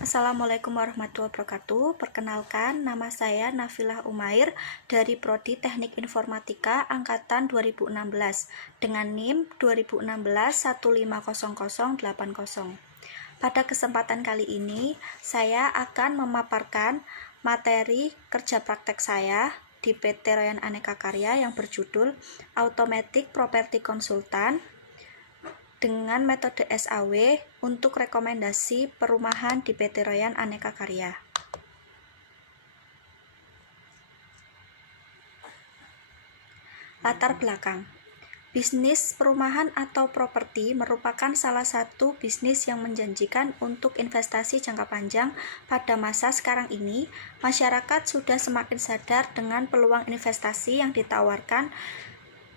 Assalamualaikum warahmatullahi wabarakatuh. Perkenalkan, nama saya Nafilah Umair dari Prodi Teknik Informatika Angkatan 2016 dengan NIM 2016 1500080. Pada kesempatan kali ini, saya akan memaparkan materi kerja praktek saya di PT Royan Aneka Karya yang berjudul Automatic Property Consultant dengan metode SAW untuk rekomendasi perumahan di PT Royan Aneka Karya. Latar belakang. Bisnis perumahan atau properti merupakan salah satu bisnis yang menjanjikan untuk investasi jangka panjang. Pada masa sekarang ini, masyarakat sudah semakin sadar dengan peluang investasi yang ditawarkan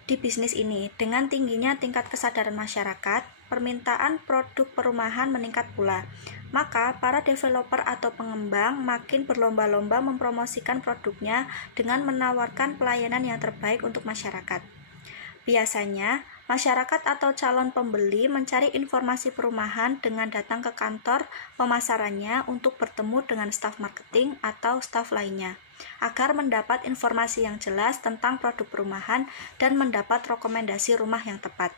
di bisnis ini. Dengan tingginya tingkat kesadaran masyarakat, permintaan produk perumahan meningkat pula. Maka, para developer atau pengembang makin berlomba-lomba mempromosikan produknya dengan menawarkan pelayanan yang terbaik untuk masyarakat. Biasanya, masyarakat atau calon pembeli mencari informasi perumahan dengan datang ke kantor pemasarannya untuk bertemu dengan staf marketing atau staf lainnya, agar mendapat informasi yang jelas tentang produk perumahan dan mendapat rekomendasi rumah yang tepat.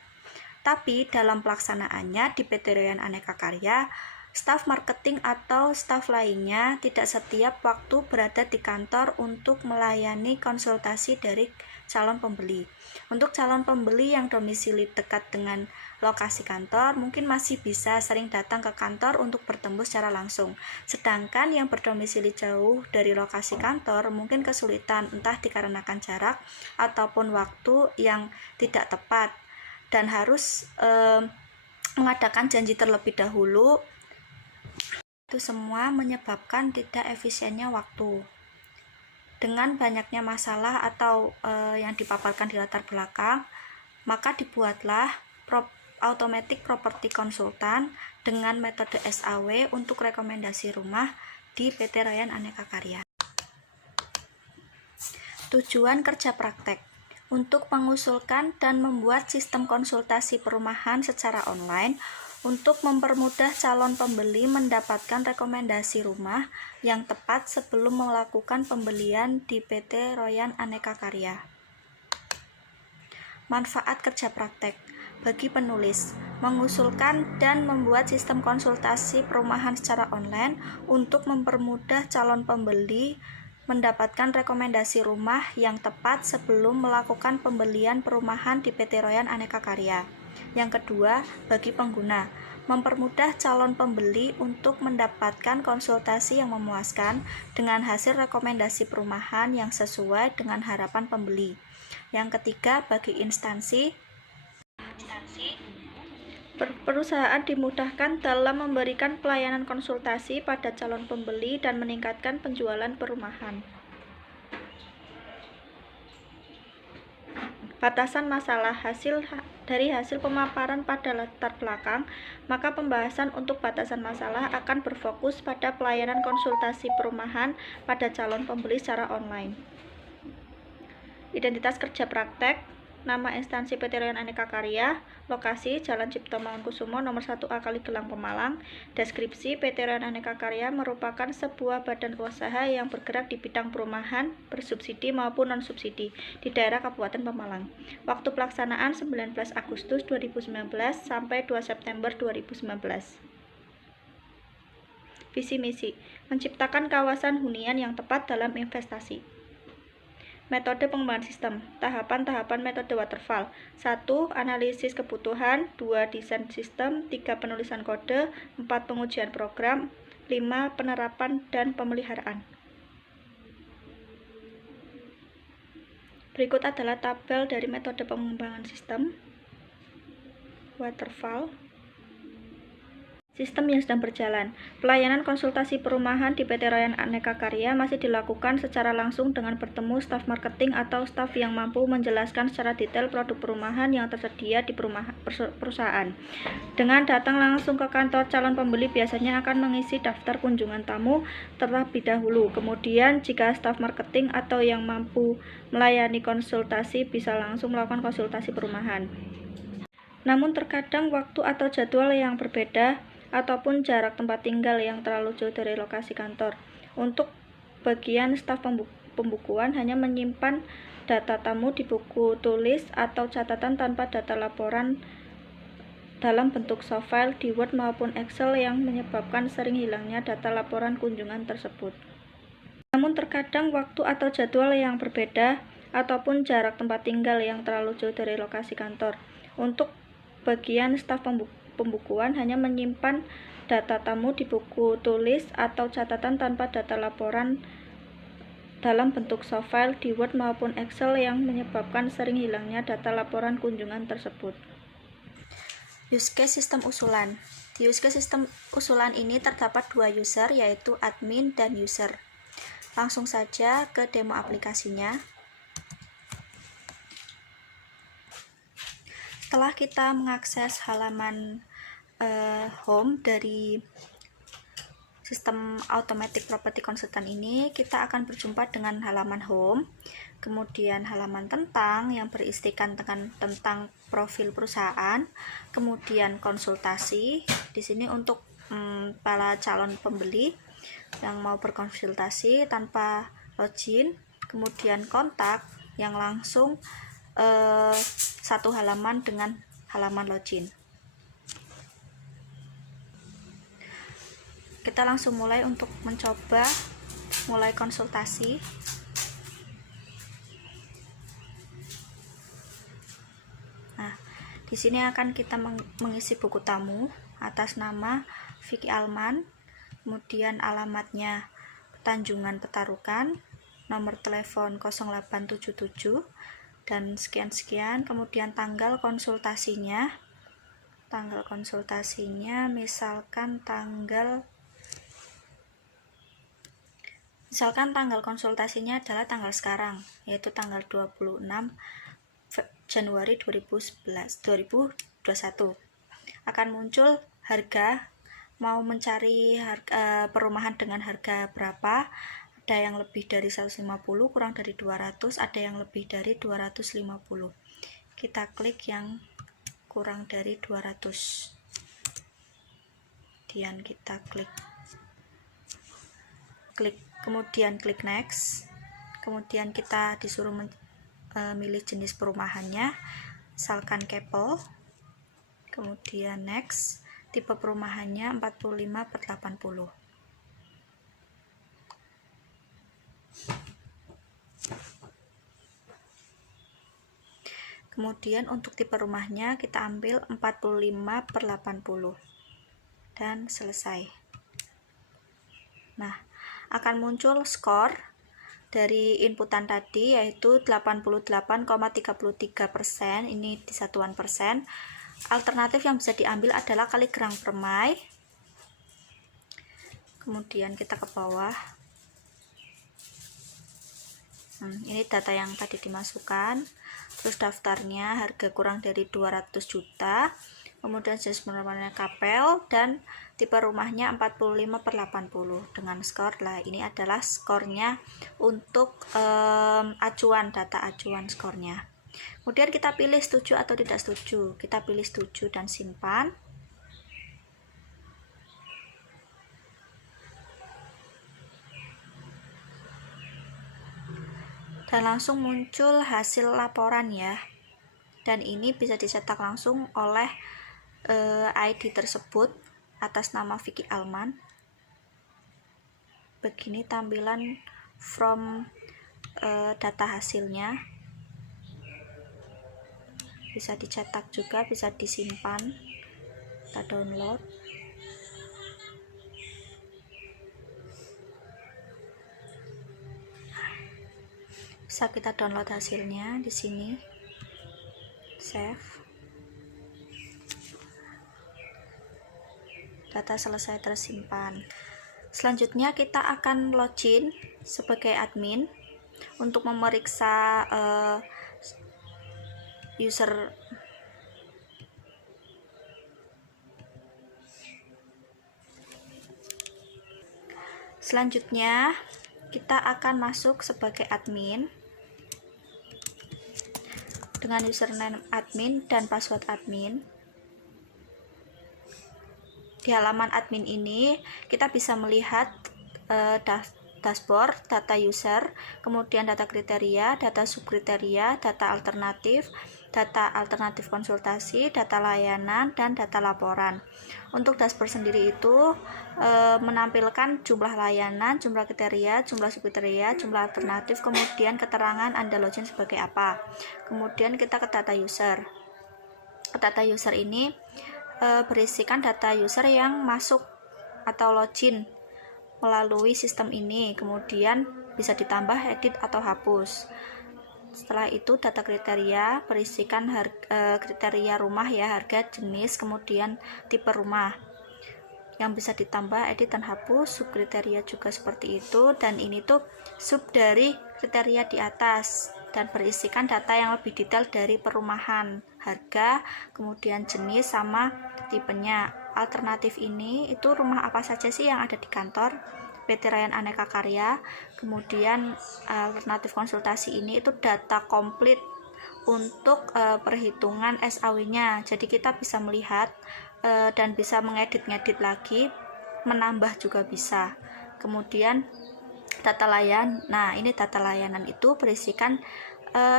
Tapi dalam pelaksanaannya di PT Royan Aneka Karya, staf marketing atau staf lainnya tidak setiap waktu berada di kantor untuk melayani konsultasi dari calon pembeli. Untuk calon pembeli yang domisili dekat dengan lokasi kantor, mungkin masih bisa sering datang ke kantor untuk bertemu secara langsung. Sedangkan yang berdomisili jauh dari lokasi kantor mungkin kesulitan, entah dikarenakan jarak ataupun waktu yang tidak tepat dan harus mengadakan janji terlebih dahulu. Itu semua menyebabkan tidak efisiennya waktu. Dengan banyaknya masalah atau yang dipaparkan di latar belakang, maka dibuatlah Automatic Property Consultant dengan metode SAW untuk rekomendasi rumah di PT Royan Aneka Karya. Tujuan kerja praktek untuk mengusulkan dan membuat sistem konsultasi perumahan secara online untuk mempermudah calon pembeli mendapatkan rekomendasi rumah yang tepat sebelum melakukan pembelian di PT Royan Aneka Karya. Manfaat kerja praktek bagi penulis, mengusulkan dan membuat sistem konsultasi perumahan secara online untuk mempermudah calon pembeli mendapatkan rekomendasi rumah yang tepat sebelum melakukan pembelian perumahan di PT Royan Aneka Karya. Yang kedua, bagi pengguna, mempermudah calon pembeli untuk mendapatkan konsultasi yang memuaskan dengan hasil rekomendasi perumahan yang sesuai dengan harapan pembeli. Yang ketiga, bagi instansi, perusahaan dimudahkan dalam memberikan pelayanan konsultasi pada calon pembeli dan meningkatkan penjualan perumahan. Batasan masalah dari hasil pemaparan pada latar belakang, maka pembahasan untuk batasan masalah akan berfokus pada pelayanan konsultasi perumahan pada calon pembeli secara online. Identitas kerja praktek, nama instansi PT Royan Aneka Karya, lokasi Jalan Cipto Mangunkusumo nomor 1A Kaligelang Pemalang. Deskripsi: PT Royan Aneka Karya merupakan sebuah badan usaha yang bergerak di bidang perumahan bersubsidi maupun non-subsidi di daerah Kabupaten Pemalang. Waktu pelaksanaan 19 Agustus 2019 sampai 2 September 2019. Visi misi: menciptakan kawasan hunian yang tepat dalam investasi. Metode pengembangan sistem. Tahapan-tahapan metode waterfall. 1. Analisis kebutuhan. 2. Desain sistem. 3. Penulisan kode. 4. Pengujian program. 5. Penerapan dan pemeliharaan. Berikut adalah tabel dari metode pengembangan sistem waterfall. Sistem yang sedang berjalan. Pelayanan konsultasi perumahan di PT Royan Aneka Karya masih dilakukan secara langsung dengan bertemu staf marketing atau staf yang mampu menjelaskan secara detail produk perumahan yang tersedia di perusahaan. Dengan datang langsung ke kantor, calon pembeli biasanya akan mengisi daftar kunjungan tamu terlebih dahulu. Kemudian, jika staf marketing atau yang mampu melayani konsultasi bisa langsung melakukan konsultasi perumahan. Namun terkadang waktu atau jadwal yang berbeda ataupun jarak tempat tinggal yang terlalu jauh dari lokasi kantor. Untuk bagian staf pembukuan hanya menyimpan data tamu di buku tulis atau catatan tanpa data laporan dalam bentuk soft file di Word maupun Excel yang menyebabkan sering hilangnya data laporan kunjungan tersebut. Namun terkadang waktu atau jadwal yang berbeda ataupun jarak tempat tinggal yang terlalu jauh dari lokasi kantor. Untuk bagian staf pembukuan hanya menyimpan data tamu di buku tulis atau catatan tanpa data laporan dalam bentuk soft file di Word maupun Excel yang menyebabkan sering hilangnya data laporan kunjungan tersebut. Use case sistem usulan. Di use case sistem usulan ini terdapat dua user, yaitu admin dan user. Langsung saja ke demo aplikasinya. Setelah kita mengakses halaman home dari sistem automatic property consultant ini, kita akan berjumpa dengan halaman home, kemudian halaman tentang yang berisikan tentang profil perusahaan, kemudian konsultasi di sini untuk para calon pembeli yang mau berkonsultasi tanpa login, kemudian kontak yang langsung satu halaman dengan halaman login. Kita langsung mulai untuk mencoba mulai konsultasi. Nah, di sini akan kita mengisi buku tamu atas nama Vicky Alman, kemudian alamatnya Tanjungan Petarukan, nomor telepon 0877 dan sekian-sekian, kemudian tanggal konsultasinya misalkan tanggal konsultasinya adalah tanggal sekarang, yaitu tanggal 26 Januari 2021. Akan muncul harga, mau mencari perumahan dengan harga berapa. Ada yang lebih dari 150, kurang dari 200, ada yang lebih dari 250. Kita klik yang kurang dari 200. Kemudian kita kemudian klik next. Kemudian kita disuruh memilih jenis perumahannya, misalkan Keppel. Kemudian next, tipe perumahannya 45/80. Kemudian untuk tipe rumahnya kita ambil 45/80 dan selesai. Nah, akan muncul skor dari inputan tadi, yaitu 88,33%. Ini di satuan persen. Alternatif yang bisa diambil adalah Kaligrang Permai. Kemudian kita ke bawah. Ini data yang tadi dimasukkan. Terus daftarnya harga kurang dari 200 juta. Kemudian jenis perumahannya Kapel dan tipe rumahnya 45/80 dengan skor. Lah, ini adalah skornya untuk data acuan skornya. Kemudian kita pilih setuju atau tidak setuju. Kita pilih setuju dan simpan. Dan langsung muncul hasil laporan ya. Dan ini bisa dicetak langsung oleh ID tersebut atas nama Vicky Alman. Begini tampilan from data hasilnya. Bisa dicetak juga, bisa disimpan. Kita download. Bisa kita download hasilnya di sini. Save. Data selesai tersimpan. Selanjutnya kita akan login sebagai admin untuk memeriksa user. Selanjutnya kita akan masuk sebagai admin dengan username admin dan password admin. Di halaman admin ini kita bisa melihat dashboard, data user, kemudian data kriteria, data subkriteria, data alternatif konsultasi, data layanan, dan data laporan. Untuk dashboard sendiri itu menampilkan jumlah layanan, jumlah kriteria, jumlah subkriteria, jumlah alternatif, kemudian keterangan Anda login sebagai apa. Kemudian kita ke data user. Data user ini berisikan data user yang masuk atau login melalui sistem ini, kemudian bisa ditambah, edit, atau hapus. Setelah itu data kriteria berisikan kriteria rumah ya, harga, jenis, kemudian tipe rumah yang bisa ditambah, edit, dan hapus. Subkriteria juga seperti itu, dan ini tuh sub dari kriteria di atas dan berisikan data yang lebih detail dari perumahan, harga, kemudian jenis sama tipenya. Alternatif ini itu rumah apa saja sih yang ada di kantor PT Ryan Aneka Karya. Kemudian alternatif konsultasi ini itu data komplit untuk perhitungan SAW-nya. Jadi kita bisa melihat dan bisa mengedit-ngedit lagi, menambah juga bisa. Kemudian data layanan. Nah, ini data layanan itu berisikan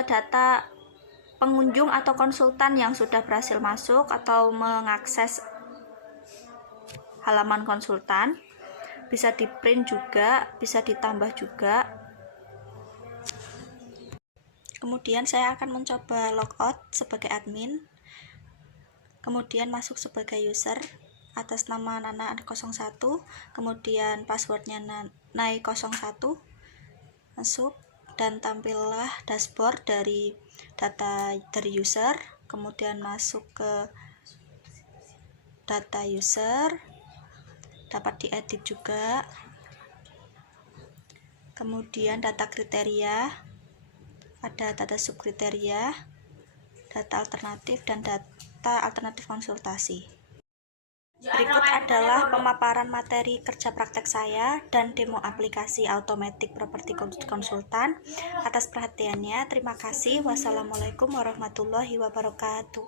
data pengunjung atau konsultan yang sudah berhasil masuk atau mengakses halaman konsultan. Bisa di print juga, bisa ditambah juga. Kemudian saya akan mencoba logout sebagai admin, kemudian masuk sebagai user atas nama Nana01, kemudian passwordnya Nai01, masuk, dan tampillah dashboard dari data dari user. Kemudian masuk ke data user, dapat diedit juga. Kemudian data kriteria, ada data subkriteria, data alternatif, dan data alternatif konsultasi. Berikut adalah pemaparan materi kerja praktek saya dan demo aplikasi Automatic Property Consultant. Atas perhatiannya, terima kasih. Wassalamualaikum warahmatullahi wabarakatuh.